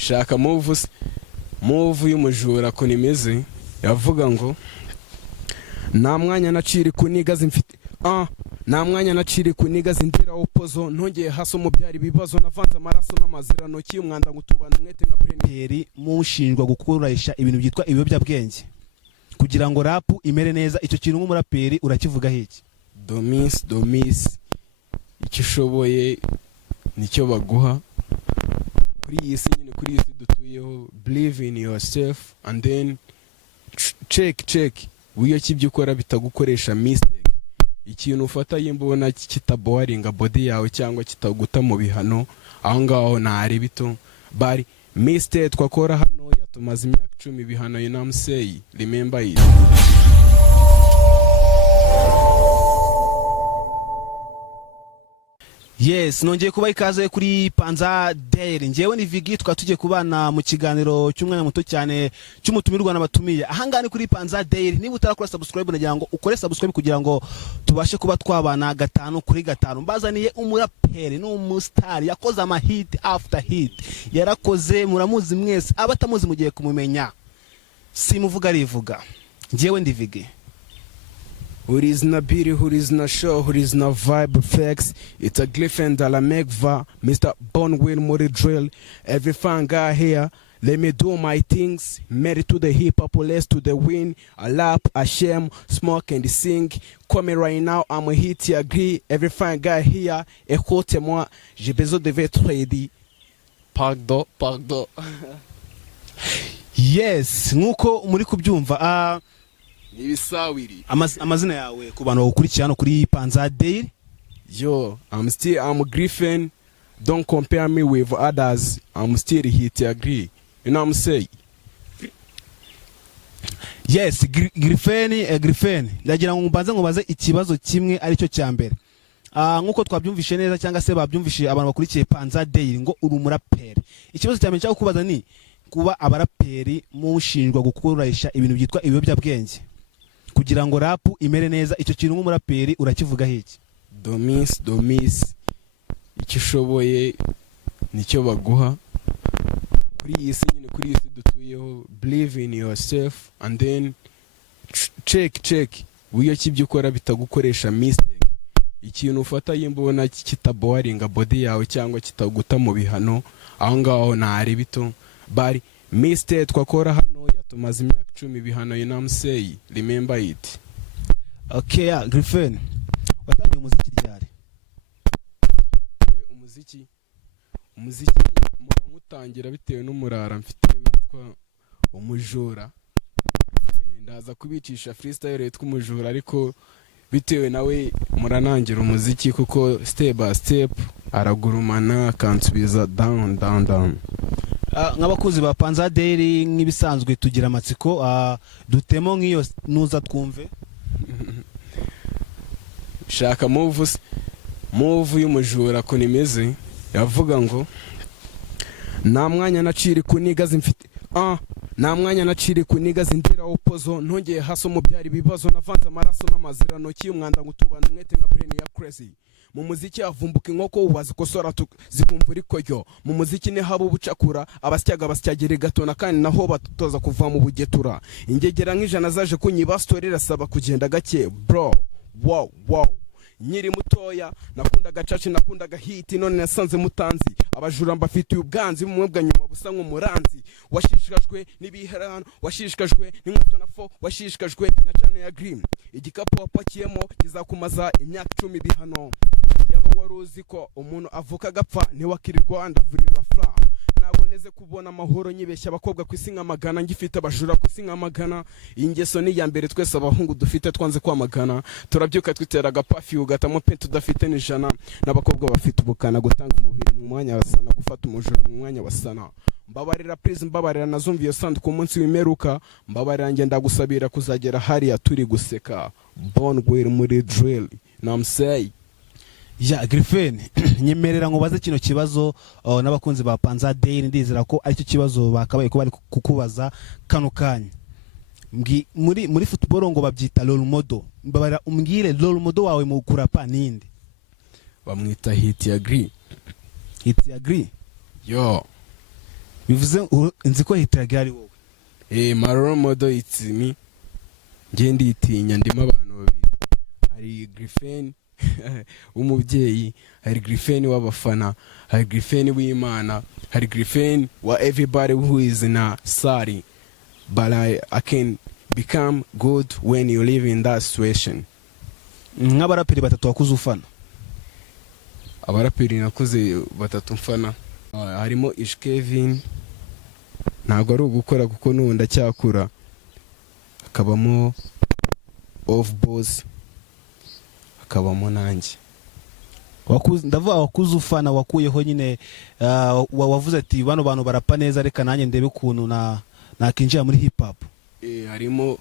shaka move y'umujura ko nimeze yavuga ngo nta mwanya naciri kuniga zimfite nta mwanya naciri kuniga zindira opozo ntongeye hasi umubyari ibibazo navanze amaraso n'amazirano cy'umwanda ngutubana umwete nka Brenner mushinjwa gukoresha ibintu byitwa ibiyobyabwenge kugira ngo rap imere neza. Icyo kintu nk'umuraperi urakivuga hiki? Domis icyo ushoboye nicyo baguha kuri iyi si nyine, kuri iyi si dutuyeho. Believe in yourself and then check wiyo kibyo ukora bitagukoresha mistake. Ikintu ufata yimbona kitaboringa body yawe cyangwa kitaguta mu bihano, aho ngaho ntari bito bari mistake twakora hano yatumaze imyaka 10 bihano. You know what I'm saying? Remember it. Yes, nongeye kuba ikaze kuri Panza Daily. Njewe ni Vigi, tukatugiye kubana mu kiganiro cy'umwanya muto cyane cy'umutumirwa n'abatumiye. Ahangane kuri Panza Daily. Niba utarakora subscribe nagira ngo ukore subscribe kugira ngo tubashe kuba twabana 5 kuri 5. Mbazaniye umuraperi n'umustar yakoze ama hit after hit. Yarakoze muramuzi mwese, abatamuzi mugiye kumumenya. Simuvuga arivuga. Njewe ndi Vigi. Who is na beauty, who is na show, who is na vibe flex. It's a Glyphin de la Megva, Mr. Bonwill Mori Drill. Every fan guy here, let me do my things. Married to the hip hop, less to the win. I lap, I shame, smoke and sing. Call me right now, I'm a hit, you agree. Every fan guy here, écoutez-moi, j'ai besoin de votre aide. Pardon. Yes, nkuko muri kubyumva. Ibisawiri amazina yawe ku bantu bakurikira hano kuri Panza Daily. Yo, I'm a Glyphin. Don't compare me with others. I'm still here to agree. You know what I'm saying? Yes, Glyphin. Ndagira ngo mubanze ikibazo kimwe ari cyo cyambere. Nkuko twabyumvishe neza cyangwa se babyumvishe abantu bakurikiye Panza Daily ngo uri umuraperi. Ikibazo cyambere cyo kubaza ni kuba abaraperi mushinjwa gukoresha ibintu byitwa ibiyobyabwenge kugira ngo rap imere neza. Icyo kintu nk'umuraperi urakivuga hiki? Domis icyo ushoboye nicyo baguha kuri iyi si nyine, kuri iyi si dutuyeho. Believe in yourself and then check wiyo kibyo ukora bitagukoresha mistake. Ikintu ufata yimbona kitaboringa body yawe cyangwa kitaguta mu bihano, aho ngaho ntari bito bari mistake twakora hano yatumaze imyaka 10 bihano. You know what I'm saying? Remember it. Okay, yeah, Glyphin. Watangiye umuziki ryari? Umuziki mutangira bitewe n'umurara mfite witwa umujura. Ndaza kubicisha freestyle yitwa umujura, ariko bitewe nawe muranangira umuziki kuko step by step aragurumana kansubiza down. Nk'abakuzi ba Panza Daily nk'ibisanzwe tugira amatsiko, dutemo nk'iyo nuza twumve. Shaka move y'umujura ko nimeze yavuga ngo nta mwanya naciri kuniga zimfite nta mwanya naciri kuniga zindira opozo ntongeye hasi umubyari ibibazo navanze amaraso n'amazirano cy'umwanda ngutubana umwete nka Brenner crazy. Mu muziki havumbuka inkoko wazikosora zikumva ariko yo mu muziki ni habo bucakura abasyaga basyagire gatona kandi naho batoza kuva mu bugetura. Ingegera nk'ijana zaje kunyiba story rasaba kugenda gake bro. Wow nyiri mutoya nakundaga caci nakundaga hit, none nasanze mutanzi abajura mbafitiye ubwanzi mumwebwa nyuma busa nk'umuranzi. Washishikajwe n'ibiherano, washishikajwe n'inkweto na fo, washishikajwe na chane ya green. Igikapu wapakiyemo kizakumaza imyaka 10 bihano. Yaba waruzi ko umuntu avuka agapfa ntiwakirirwa ndavurira fra. Ntabwo neze kubona amahoro nyibeshya abakobwa kwisinga magana ngifite abajura kwisinga magana. Ingeso ni ya mbere twese abahungu dufite twanze kwamagana. Turabyuka twiteraga pafi ugatamo pe tudafite n'ijana. N'abakobwa bafite ubukana gutanga umubiri mu mwanya wasana, gufata umujura mu mwanya wasana. Mbabarira please, mbabarira nazumva iyo sandu ku munsi w'imeruka. Mbabarira nge ndagusabira kuzagera hariya turi guseka. Bonwill Mori Drill. Now I'm saying ya Glyphin, nyemerera ngo baze kino kibazo n'abakunzi ba Panza Daily. Ndizera ko ari cyo kibazo bakabaye ko bari kukubaza kano kanya. Muri football ngo babyita role model. Mbabara umbwire role model wawe mu kurapa ninde? Bamwita Hit Agree. Hit Agree. Yo. bivuze nzi ko hitiraga ari wowe. my role model it's me. Ngiye nditinya ndimo abantu babiri. Hari Griffin umubyeyi, hari Griffin w'abafana, hari Griffin w'Imana, hari Griffin wa everybody who is in a sorry. But I can become good when you live in that situation. Nk'abaraperi batatu wakuze ufana. Abaraperi nakuze batatu mfana harimo Ish Kevin, ntabwo ari ugukora kuko n'ubu ndacyakura. Hakabamo Off Boss, hakabamo nanjye. Ndavuga wakuze ufana, wakuyeho nyine wavuze ati bano bantu barapa neza, reka nanjye ndebe ukuntu nakinjira muri hip hop. Harimo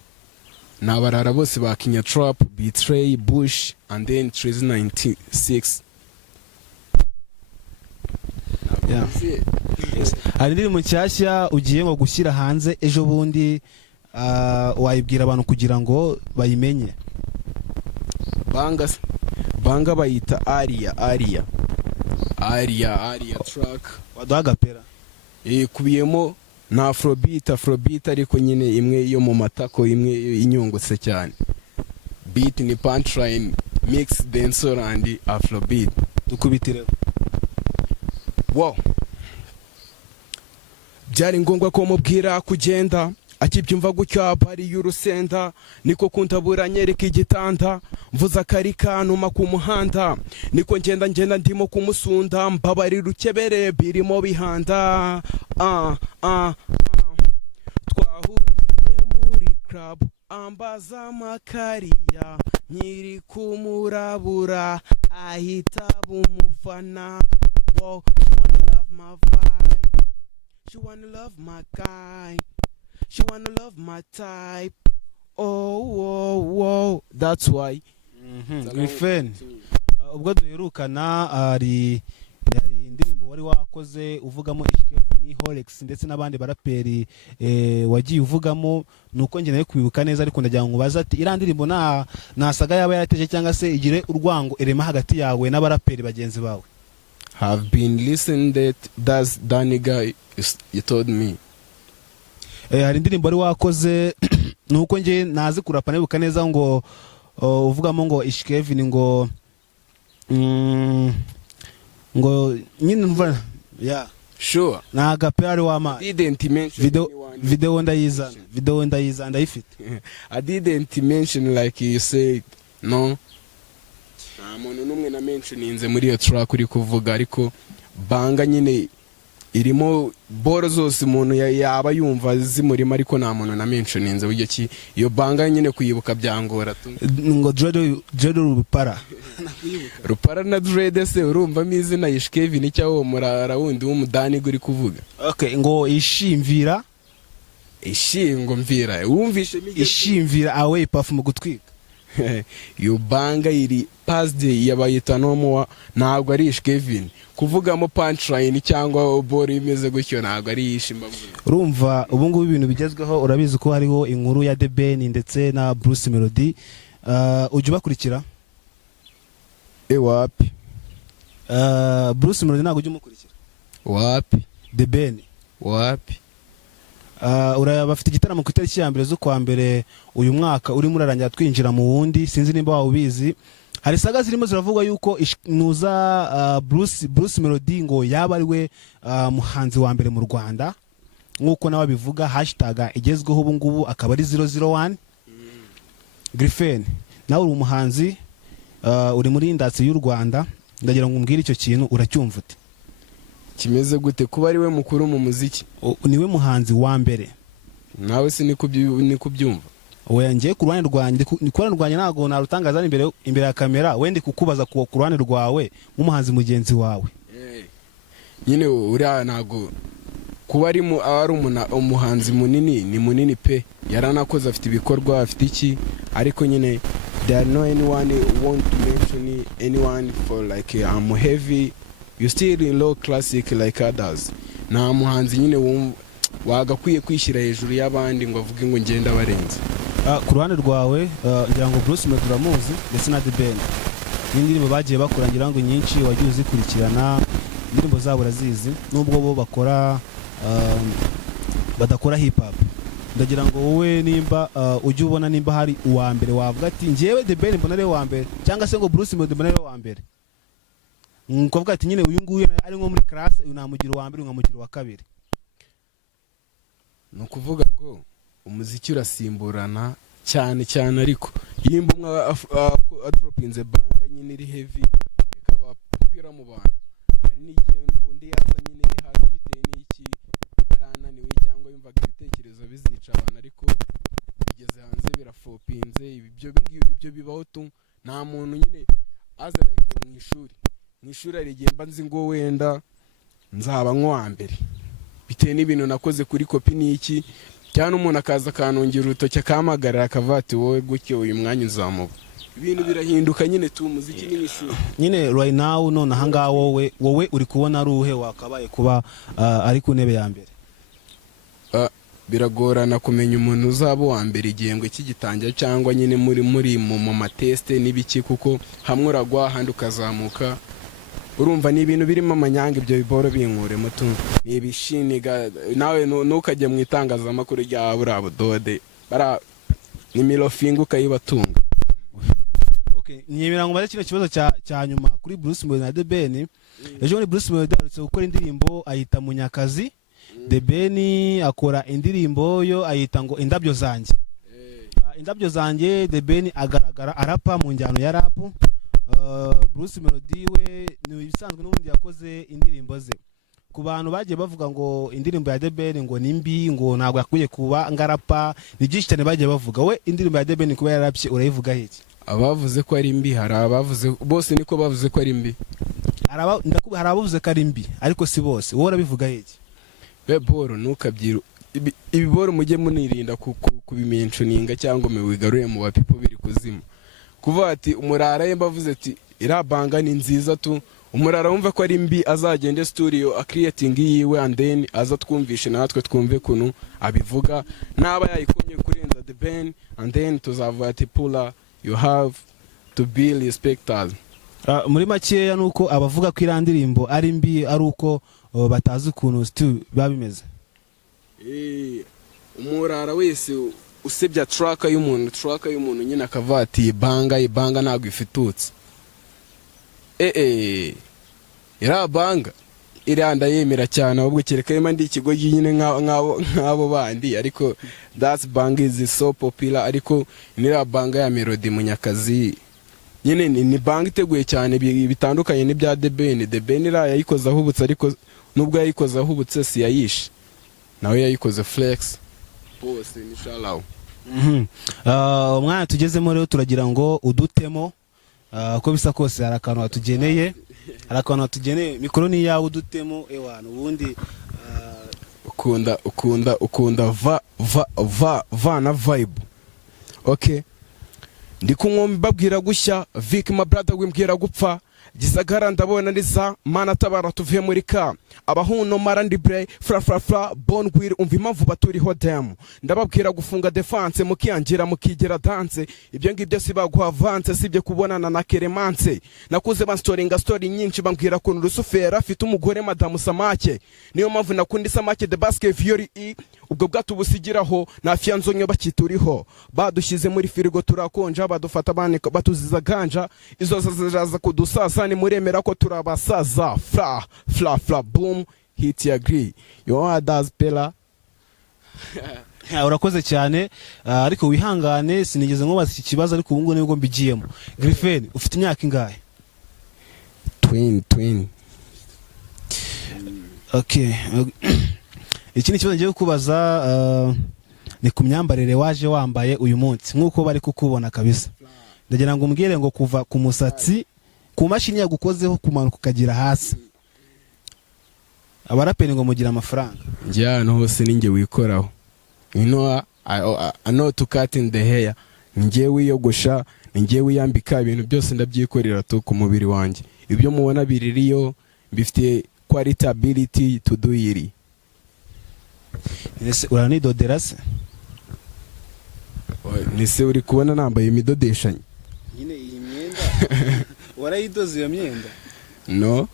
n'abarara bose ba Kenya Trap, Betray, Bush and then Trez 96. Yes. Hari indirimbo nshyashya ugiye ngo gushyira hanze ejo bundi, wayibwira abantu kugira ngo bayimenye? Banga bayita Aria track. Waduha agapera? Kubiyemo na Afrobeat ariko nyine imwe yo mu matako, imwe inyungutse cyane. Beat ni punchline, mix dancehall and Afrobeat. Dukubitire. Wow. Byari ngombwa ko mubwira kugenda, akibyumva gutyo abari y'urusenda, niko kuntabura nyereka igitanda, mvuza kari kanuma ku muhanda, niko ngenda ndimo kumusunda, mbabari rukebere birimo bihanda. Twahuriye muri club ambaza amakariya, nyiri kumurabura ahita bumufana. Whoa, she wanna love my vibe, she wanna love my kind, she wanna love my type. Oh, that's why. Griffin, ubwo duherukana hari indirimbo wari wakoze uvugamo Ish Kevin, Holex ndetse n'abandi baraperi wagiye uvugamo, nuko nge nayo kwibuka neza, ariko ndagira ngo ubaze ati iriya ndirimbo nasaga yaba yarateje cyangwa se igire urwango irema hagati yawe n'abaraperi bagenzi bawe? Have been listening that's Danny guy you told me. Hari indirimbo wari wakoze nuko nge nazi kurapa nibuka neza ngo uvugamo ngo Ish Kevin ngo nyine mva sure na agapera wama didn't mention video ndayizana ndayifite. I didn't mention like you said no. Muntu numwe na mentioninze muri iyo track uri kuvuga, ariko banga nyine irimo boro zose umuntu yaba yumva zimurimo, ariko nta muntu na mentioninze buryo ki iyo banga nyine kuyibuka byangora tu ngo Dread Rupara na Dread se urumva izina Ish Kevin cyawo murara wundi w'umudani guri kuvuga. Okay, ngo ishimvira ishingo mvira wumvishe ishimvira away puff mu gutwika. Iyo banga iri past yabayita nomo, ntabwo ari Ish Kevin kuvugamo punchline cyangwa boro imeze gutyo, ntabwo ari ishimbavu. Urumva ubu ngubu ibintu bigezweho, urabizi ko hariho inkuru ya The Ben ndetse na Bruce Melody, ujye bakurikira? Wapi? Bruce Melody ntabwo ujye umukurikira? Wapi? The Ben wapi? Bafite igitaramo ku itariki ya mbere z'ukwa mbere uyu mwaka, urimo urarangira twinjira mu wundi, sinzi nimba wawubizi. Hari saga zirimo ziravugwa yuko nuza Bruce Melody ngo yaba ari we muhanzi wa mbere mu Rwanda, nk'uko nawe bivuga hashtag igezweho ubu ngubu akaba ari 001. Griffin, nawe uri umuhanzi, uri muri industry y'u Rwanda, ndagira ngo umbwire icyo kintu uracyumva ute? Kimeze gute kuba ari we mukuru mu muziki? Niwe muhanzi wa mbere. Nawe si nikubyumva? Oya, ngiye ku ruhande rwanjye, ntago narutangaza imbere ya kamera, wende kukubaza ku ruhande rwawe nk'umuhanzi mugenzi wawe. Nyine uriya ntago kuba ari umuhanzi munini, ni munini pe, yaranakoze afite ibikorwa afite iki, ariko nyine there no anyone want to mention anyone for like I'm heavy, you still in low classic like others. Nta muhanzi nyine wagakwiye kwishyira hejuru y'abandi ngo avuge ngo ngenda barenze. Ku ruhande rwawe ngira ngo Bruce Melody uramuzi ndetse na The Ben, n'indirimbo bagiye bakora ngira ngo nyinshi wagiye uzikurikirana, indirimbo zabo urazizi, nubwo bo bakora badakora hip hop. Ndagira ngo wowe nimba ujye ubona nimba hari uwa mbere wavuga ati njyewe The Ben mbona ari wa mbere, cyangwa se ngo Bruce Melody mbona ari wa mbere, nkuvuga ati nyine uyu nguyu ari nko muri class, uyu namugira uwa mbere, nkamugira uwa kabiri. ni ukuvuga ngo umuziki urasimburana cyane cyane, ariko yimba umwe adropinze banga nyine iri heavy ikaba popira mu bantu, hari n'igihe undi yaza nyine iri hasi bitewe n'iki yarananiwe cyangwa yumvaga ibitekerezo bizica abantu, ariko bigeze hanze birafopinze. Ibyo bibaho tu, nta muntu nyine aza like mu ishuri hari igihe mba nzi ngo wenda nzaba nk'uwa mbere bitewe n'ibintu nakoze kuri kopi n'iki, cyane umuntu akaza akanongera urutoki akamagarira akavuga ati wowe gutyo uyu mwanya uzamuba. Ibintu birahinduka nyine tu, umuziki ni nk'ishuri nyine. Right now none ahangaha wowe uri kubona ari uhe wakabaye kuba ari ku ntebe ya mbere? Biragorana kumenya umuntu uzaba uwa mbere igihembwe cy'igitangira cyangwa nyine muri mu mateste n'ibiki, kuko hamwe uragwa ahandi ukazamuka. Urumva ni ibintu birimo amanyanga, ibyo biboro binkuremo tu, ni ibishiniga. Nawe ntukajye mu itangazamakuru rya buriya budode ni mirofinga ukayibatunga. Okay, nyemera ngo kino kibazo cya nyuma kuri Bruce Melody na The Ben. Ejo muri Bruce Melody arutse gukora indirimbo ayita Munyakazi, The Ben akora indirimbo yo ayita ngo Indabyo zanjye. Indabyo zanjye The Ben agaragara arapa mu njyano ya rap. Bruce Melody we ni ibisanzwe n'ubundi yakoze indirimbo ze. Ku bantu bagiye bavuga ngo indirimbo ya The Ben ngo nimbi, ngo ntabwo yakwiye kuba ngarapa, ni byinshi cyane bagiye bavuga. We indirimbo ya The Ben kuba yarapye urayivuga iki? Abavuze ko ari mbi, hari abavuze bose niko bavuze ko ari mbi. Hari abavuze ko ari mbi ariko si bose. Wowe urabivuga iki? Boro ntukabyiru ibiboro mujye munirinda kubimentioninga cyangwa mubigarure mu bapipo biri kuzima. Kuvuga ati umurara ye bavuze ati irabanga ni nziza tu, umurara wumva ko ari mbi azagende studio creating yiwe and then aza twumvishe natwe twumve kunu abivuga, naba yayikomye kurenza The Ben and then tuzavuga ati Pula you have to be respected. Muri makeya nuko abavuga ko irandirimbo ari mbi ari uko batazi ukuntu babimeze. Umurara wese usebya track y'umuntu nyine akavuga ati ibanga ntabwo ifitutse. Irabanga iranda yemera cyane, ahubwo kereka yema ndi ikigo nyine nk'abo bandi, ariko that's bang is so popular. Ariko irabanga ya Melody Munyakazi nyine ni bang iteguye cyane, bitandukanye n'ibya The Ben. The Ben yayikoze ahubutse, ariko nubwo yayikoze ahubutse si yayishe, nawe yayikoze flex bose inshallah. Umwana tugezemo rero turagira ngo udutemo uko bisa kose, hari akantu watugeneye, mikoro ni yawe, udutemo ewana. Ubundi ukunda va na vibe. Okay, ndi kunywa mbabwira gushya, Vic my brother wimbwira gupfa, Gisagara ndabona niza mana tabara tuvuye muri ka abahuno marandi bre fra bon gwir umva impamvu baturiho dem, ndababwira gufunga defense mukiyangira mukigera dance, ibyo ngibyo sibaguha avance sibye kubonana na Keremanse. Nakuze banstoringa story nyinshi bambwira ko Rusufera afite umugore Madamu Samake, niyo mpamvu nakundi Samake the basket Fiori ubwo bwatubusigiraho na fianzonyo bakituriho, badushyize muri firigo turakonja, badufata banika batuziza ganja, izo zaza kudusasa ni muremera ko turabasaza. Fla boom hit ya agree yo does pela. Urakoze cyane, ariko wihangane sinigeze nkubaza iki kibazo, ariko ubu ngo nibwo mbigiyemo. Griffin ufite imyaka ingahe? 20. Okay. Iki ni kibazo ngiye kukubaza, ni ku myambarire waje wambaye uyu munsi nkuko bari kukubona kabisa. Ndagira ngo umbwire ngo kuva ku musatsi ku mashini yagukozeho kumanuka ukagira hasi, abarapeni ngo mugira amafaranga. Njyana hose ninjye wikoraho, you know I know to cut in the hair, njye wiyogosha, njye wiyambika, ibintu byose ndabyikorera to ku mubiri wanjye. Ibyo mubona biririyo bifite quality ability to do it. Ese uranidodera se? Nise uri kubona nambaye imidodeshanye nyine iyi myenda warayidoze iyo myenda? No,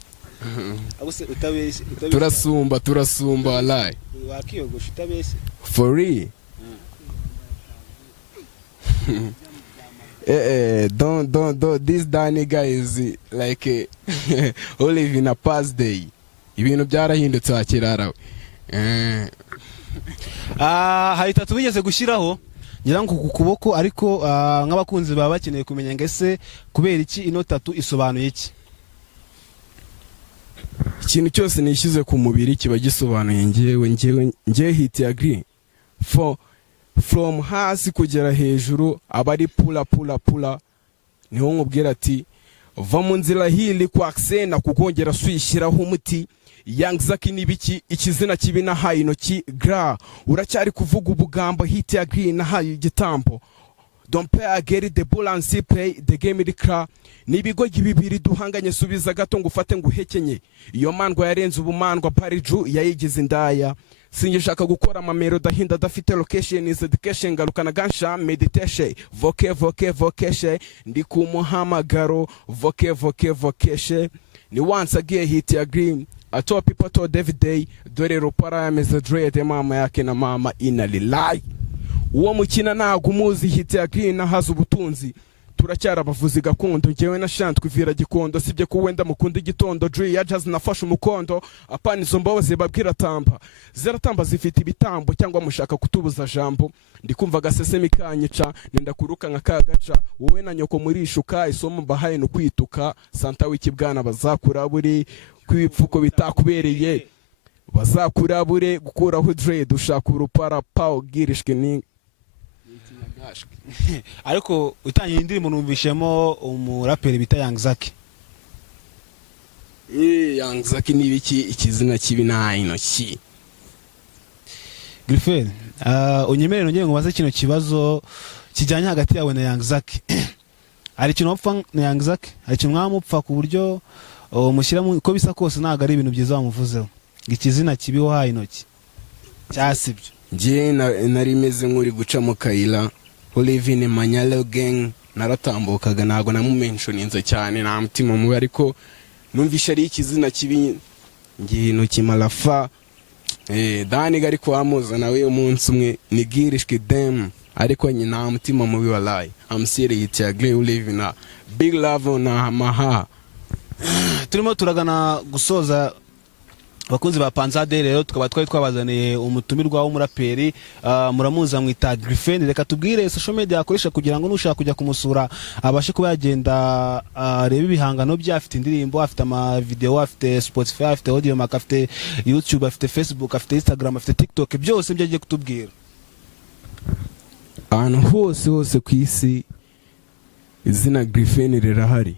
abuse utabeshye turasumba wallahi wakiyogosha utabeshye for real. Don't this Danny guy is like who live in a past day. Ibintu byarahindutse wakirarawe. Hari itatu bigeze gushyiraho ngira ngo ku kuboko ariko nk'abakunzi baba bakeneye kumenya ngo ese kubera iki ino tatu isobanuye iki. Ikintu cyose nishyize ku mubiri kiba gisobanuye ngewe hit agree from hasi kugera hejuru abari pula niho nkubwira ati va mu nzira hili kwa Xena kukongera swishyiraho umuti Young Zaki nibiki ikizina kibi na hayi intoki gra uracyari kuvuga ubugambo hit agree na hayi igitambo don't pay get the bull and see play the game rikra nibigo gibibiri duhanganye subiza gato ngufate nguhekenye iyo mandwa yarenze ubumandwa pariju yayigize indaya sinjishaka gukora amamero dahinda dafite location is education ngarukana gansha meditation vocation ndi ku muhamagaro vocation ni once again hit agree I told people to David Day dore ropara yameze dread mama yake na mama inalilai uwo mukina ntago umuzi hit agree na haza ubutunzi turacyara abavuzi gakondo ngewe na shantwe vira gikondo sibye ko wenda mukunda igitondo Dre ya jazz nafashe umukondo apana izo mbabazi babwira tamba ziratamba zifite ibitambo cyangwa mushaka kutubuza jambo ndikumva gasesemi kanyica nenda kuruka nka kagaca wowe na nyoko murishuka isomo bahaye no kwituka santa w'ikibwana bazakuraburi kwipfuko bitakubereye bazakurabure gukuraho Dre dushaka urupara Paul girishke ni ariko utangiye indirimbo numvishemo umuraperi bita Young Zaki. Young Zaki nibiki ikizina kibi na intoki. Griffin unyemerere nongeye ngubaze kino kibazo kijyanye hagati yawe na Young Zaki. Hari ikintu wapfa na Young Zaki? Hari ikintu mwamupfa ku buryo mushyira ko bisa kose ntago ari ibintu byiza wamuvuzeho ikizina kibi wahaye intoki cyasibyo nje nari meze nk'uri guca mu kayira Olivine Manyalo gang naratambukaga nago namumentioninze cyane na mutima mubi ariko numvisha ari ikizina kibi ngiye intoki malafa Dani gari ko amuza nawe umunsi umwe nigirishwe dem ariko nyina mutima mubi wallahi I'm serious ya glay live na big love na maha. Turimo turagana gusoza abakunzi ba Panzade rero tukaba twabazaniye umutumirwa w'umuraperi muramuza mwita Griffin. Reka tubwire social media akoresha kugira ngo nushaka kujya kumusura abashe kuba yagenda reba ibihangano bye, afite indirimbo, afite ama video, afite Spotify, afite audio mark, afite YouTube, afite Facebook, afite Instagram, afite TikTok, byose byagiye kutubwira. Ahantu hose ku isi izina Griffin rirahari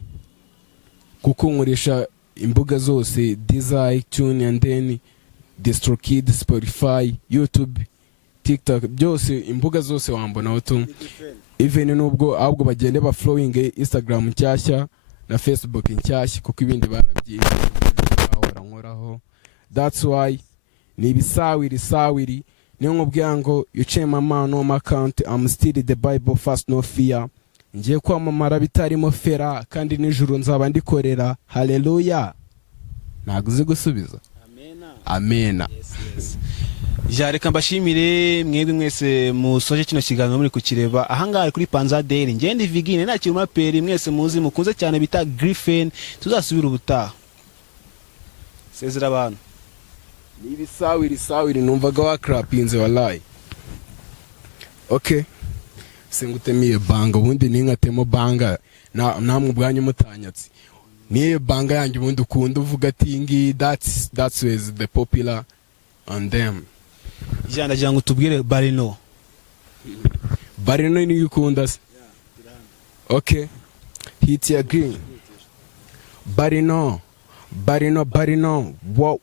kuko nkoresha imbuga zose Deezer, iTunes and then DistroKid, Spotify, YouTube, TikTok, byose imbuga zose wambona auto even nubwo ahubwo bagende ba flowing Instagram nshyashya na Facebook nshyashya kuko ibindi barabyize ahora nkoraho. That's why ni bisawiri niyo nkubwira ngo you change my man on my account, I'm still the Bible fast no fear. Ngiye kwamamara bitarimo fera kandi nijuru nzaba ndikorera. Haleluya. Naguze gusubiza. Amena. Yes. Ja reka mbashimire mwebwe mwese musoje kino kiganiro muri kukireba ahangahe kuri Panzade. Ngende Vigine nta kintu maperi mwese muzi mukunze cyane bita Griffin. Tuzasubira ubutaha. Sezera abantu. Ni bisawiri numvaga wa crapinze wallahi. Okay. Singutemiye banga ubundi ninkatemo banga namwe ubwanyu mutanyatsi niye banga yanjye ubundi ukunda uvuga ati ngi that's is the popular on them. Janda jangu tubwire Barino ni ukunda se? Okay, hit ya green Barino wo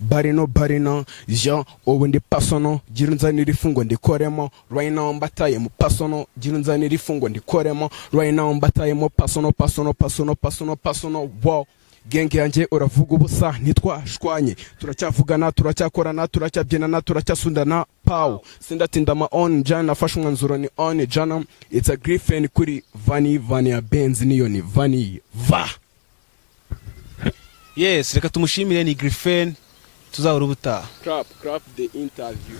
Barino Jean ubundi pasono girunzanira ifungo ndikoremo right now mbataye mu pasono girunzanira ifungo ndikoremo right now mbataye mu pasono wow genge yanjye uravuga ubusa ntitwashwanye turacyavugana turacyakorana turacyabyinana turacyasundana pow sindatinda ma on jana nafashe umwanzuro ni on jana it's a Griffin kuri Vani ya Benz niyo ni Vani va yes reka tumushimire ni Griffin tuzahura ubutaha clap the interview.